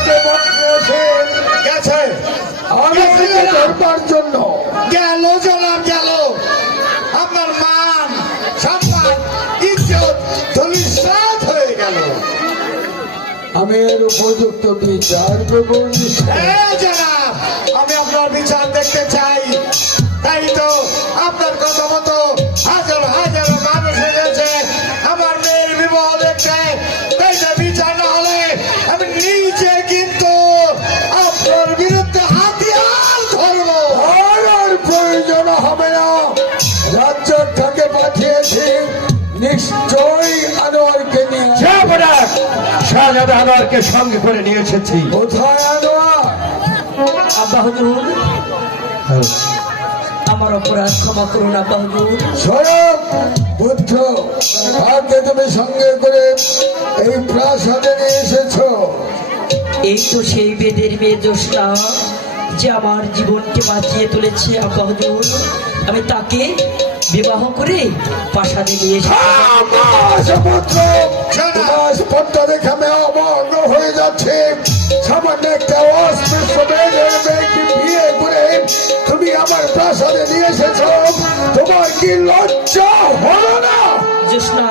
তাকে পাঠিয়েছেন গেছে। আমি ধরবার জন্য। গেল জনাব গেল। আপনার মান সম্মান ইজ্জত ধূলিসাৎ হয়ে গেল। আমি এর উপযুক্ত বিচার দেবো হ্যাঁ জনাব আমি আপনার বিচার দেখতে চাই। শাহজাদা আনোয়ারকে সঙ্গে করে নিয়ে এসেছি। কোথায় আব্বা হুজুর আমার অপরাধ ক্ষমা করুন আব্বা হুজুর। বুদ্ধ কাকে তুমি সঙ্গে করে এই প্রাসাদে নিয়ে এসেছ। এই তো সেই বেদের মেয়ে জ্যোৎস্না যে আমার জীবনকে বাঁচিয়ে তুলেছে আব্বা হুজুর। আমি তাকে বিবাহ করে প্রাসাদে নিয়ে আমি হয়ে যাচ্ছে। সামান্য একটা অস্পৃশ্য বিয়ে করে তুমি আমার প্রাসাদে নিয়ে এসেছ। তোমার কি লজ্জা? হলো না? জ্যোৎস্না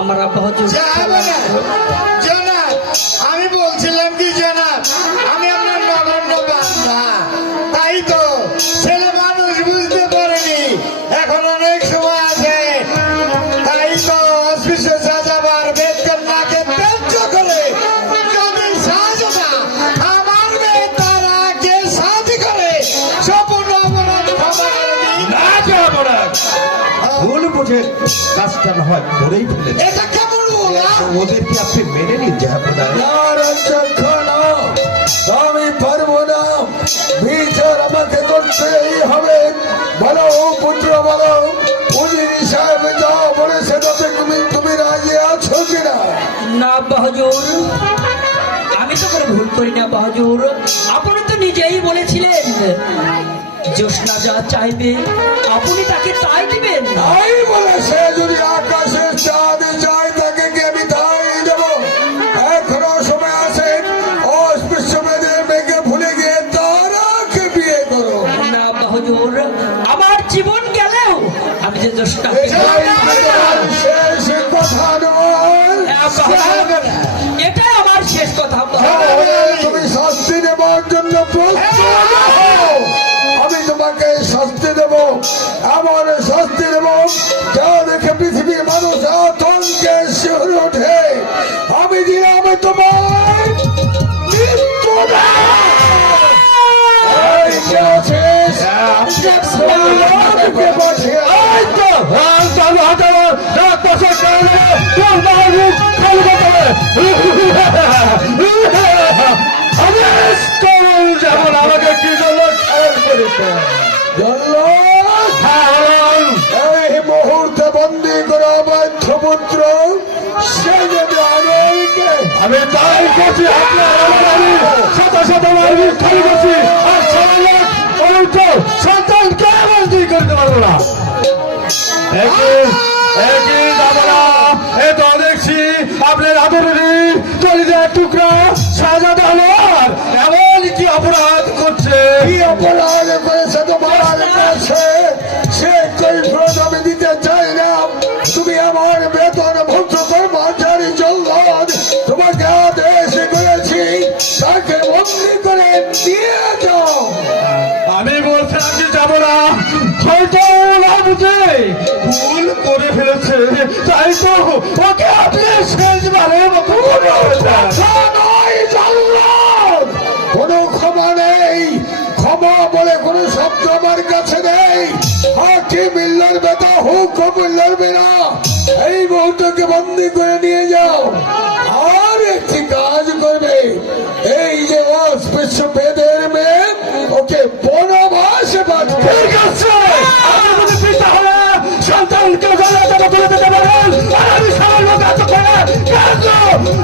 আমার আব্বা হুজুর বুঝে কাজটা না হয় করেই ফেলেছে। এটা কেমন ওদেরকে আপনি মেনে নিন আমি পারব না। বিচার আমাকে করতেই হবে। বলো পুত্র বলো উজির সাহেব যা বলেছে তাতে তুমি তুমি রাজি আছো কিনা? না আব্বা আমি তো কোনো ভুল করি না বাহাজুর আপনি তো নিজেই বলেছিলেন। জ্যোৎস্না যা চাইবে আপনি তাকে তাই দিবেন তাই বলেছে যদি আকাশের চাঁদ যেমন আমি তাই করছি আপনার শত শত মার্গি খালি করছি সে আমি তুমি আমার বেতন ভুক্ত কর্মচারী জল্লাদ। তোমাকে করে দিয়ে যাও আমি বলছিলাম কি যাব না? ভুল করে ফেলেছে, তাই তো ওকে আপনি শেষবারের মতো কাছে নেই। হাকি মিল্লার বেতা হুকুম লড়বে না এই মুহূর্তকে বন্দি করে নিয়ে যাও। আর একটি কাজ করবে। এই যে অস্পৃশ্য বেদের মেয়ে, ওকে বনবাসে পাঠবে। ঠিক তুলে দিতে পারেন। আর আমি সামান্য কাজ করে কাজ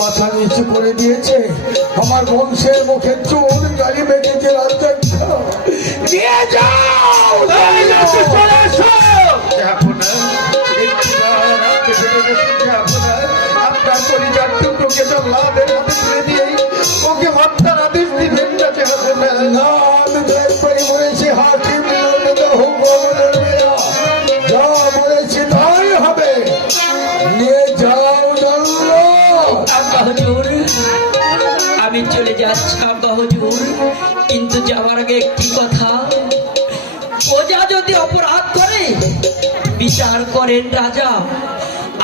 মাথা নিচু করে দিয়েছে আমার বংশের মুখে চোর গাড়ি বেঁধেছে নিয়ে যাও। চলে। আপনার পরিবার টুকরোকে হাতে তুলে দিয়েই ওকে হত্যার আদেশ না চলে যাস আব্বা হুজুর। কিন্তু যাওয়ার আগে একটি কথা। প্রজা যদি অপরাধ করে, বিচার করেন রাজা।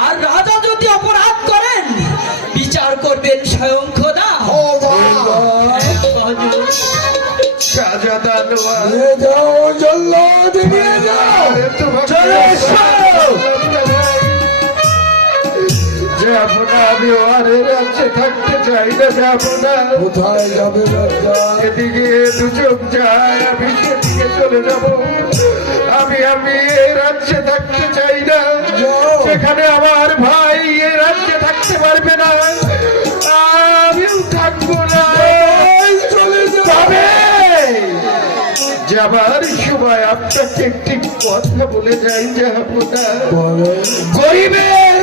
আর রাজা যদি অপরাধ করেন, বিচার করবেন স্বয়ং আমি ওয়ারে রাজ্যে থাকতে চাই না যাব না কোথায় যাবে এদিকে দু চোখ যায় আমি সেদিকে চলে যাব। আমি আমি এ রাজ্যে থাকতে চাই না। সেখানে আমার ভাই এ রাজ্যে থাকতে পারবে না। আমিও থাকব না। চলে যাবে যাবার সময় আপনাকে একটি কথা বলে যাই যাব না। গরিবের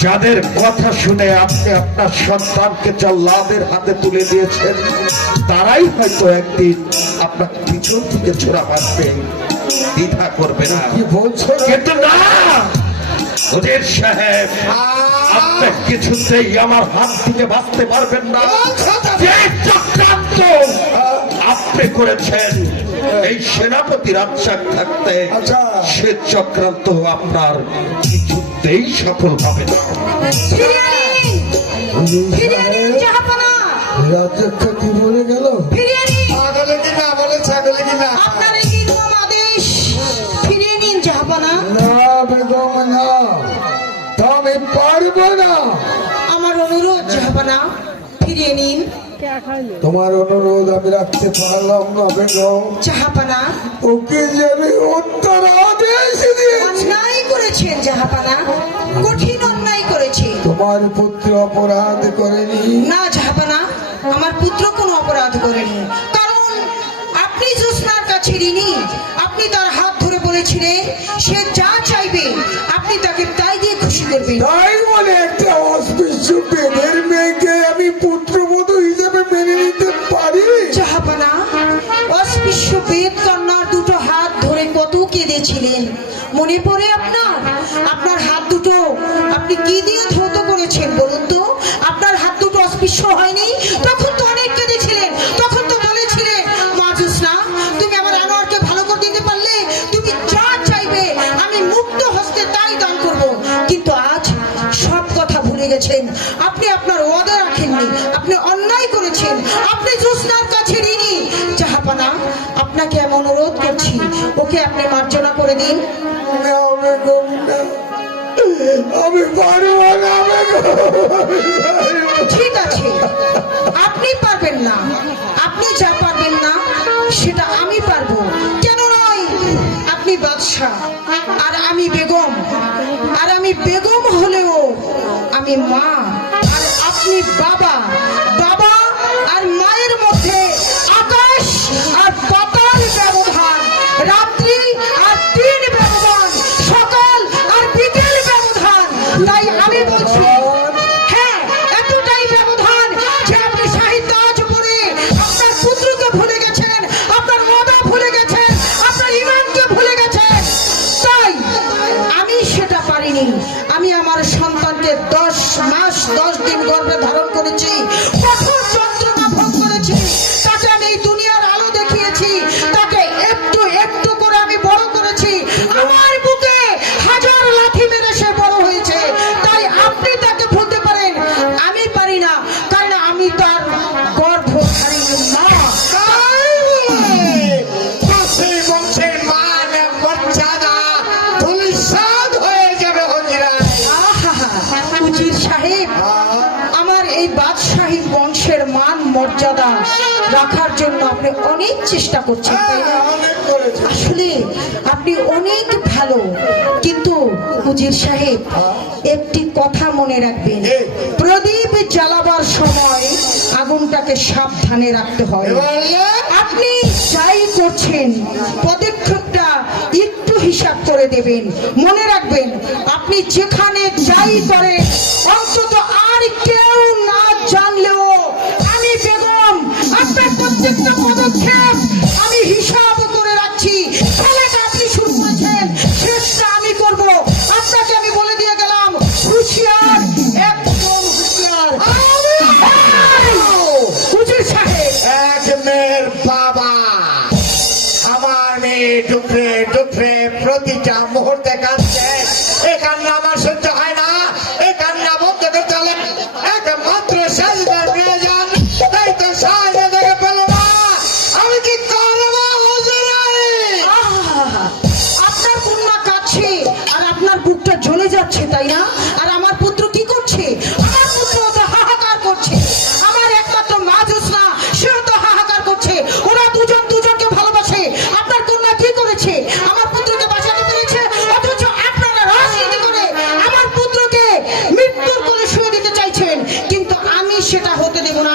যাদের কথা শুনে আপনি আপনার সন্তানকে জল্লাদের হাতে তুলে দিয়েছেন তারাই হয়তো একদিন আপনার পিছন থেকে ছোড়া মারবে। দ্বিধা করবে না। কি বলছো? কিন্তু না! ওদের সাহেব আপনি কিছুতেই আমার হাত থেকে বাঁচতে পারবেন না। যে চক্রান্ত আপনি করেছেন এই সেনাপতি রাজ্জাক থাকতে আচ্ছা। সে চক্রান্ত আপনার কিছুতেই সফল হবে না। কি বলে গেল? ছাগলে কি না বলে ছাগলে কি না আপনার এই নির্মম আদেশ? ফিরিয়ে নিন জাহাপনা না বেগম না। আমি পারব না। আমার অনুরোধ জাহাপনা ফিরিয়ে নিন তোমার অনুরোধ আমি রাখতে পারলাম না বেগম। জাহাপনা ওকে যে আমি উত্তর আদেশ দিয়েছি। করেছেন জাহাপানা? কঠিন অন্যায় করেছে তোমার পুত্র অপরাধ করেনি। না জাহাপানা আমার পুত্র কোনো অপরাধ করেনি। কারণ আপনি জোসনার কাছে ঋণী। আপনি তার হাত ধরে বলেছিলেন সে যা চাইবে আপনি তাকে তাই দিয়ে খুশি করবেন। গেছেন আপনি আপনার ওয়াদা রাখেননি, আপনি অন্যায় করেছেন। আপনি জোসনার কাছে ঋণী। জাহাপানা, আপনাকে আমি অনুরোধ করছি, ওকে আপনি মার্জনা করে দিন। ঠিক আছে, আপনি পারবেন না, আপনি যা পারবেন না, সেটা আমি পারব। কেন নয় আপনি বাদশাহ, আর আমি বেগম, আর আমি বেগম হলেও মা আর আপনি বাবা। বাবা রাখার জন্য আপনি অনেক চেষ্টা করছেন আসলে আপনি অনেক ভালো কিন্তু উজির সাহেব একটি কথা মনে রাখবেন। প্রদীপ জ্বালাবার সময় আগুনটাকে সাবধানে রাখতে হয়। আপনি যাই করছেন পদক্ষেপটা একটু হিসাব করে দেবেন। মনে রাখবেন আপনি যেখানে যাই করেন অন্তত আর কেউ না জানলেও পদক্ষেপ আমি হিসাব করতে দেব না।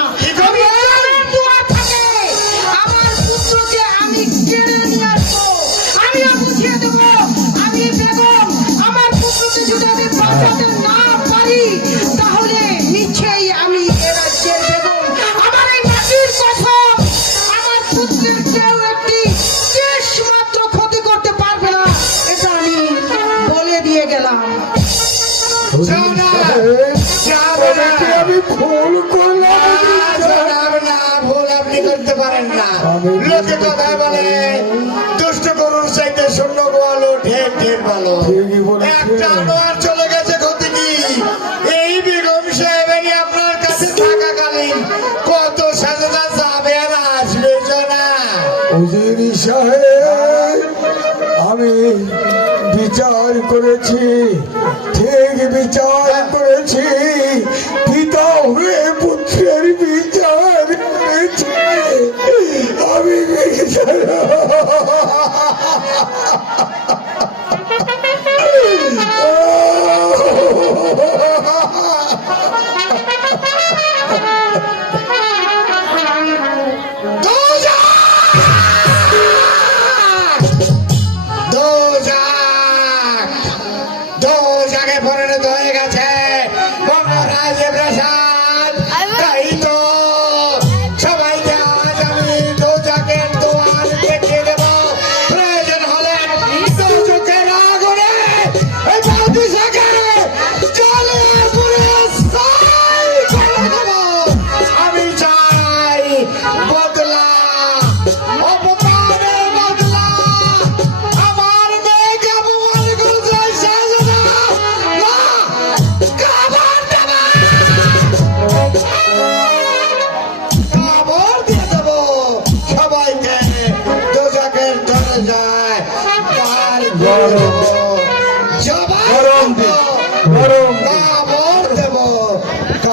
আমি ভুল করলাম। না ভুল আপনি করতে পারেন না। লোকে কথা বলে বিচার করেছি ঠিক বিচার করেছি পিতা হয়ে পুত্রের বিচার করেছি। আমি বিচার But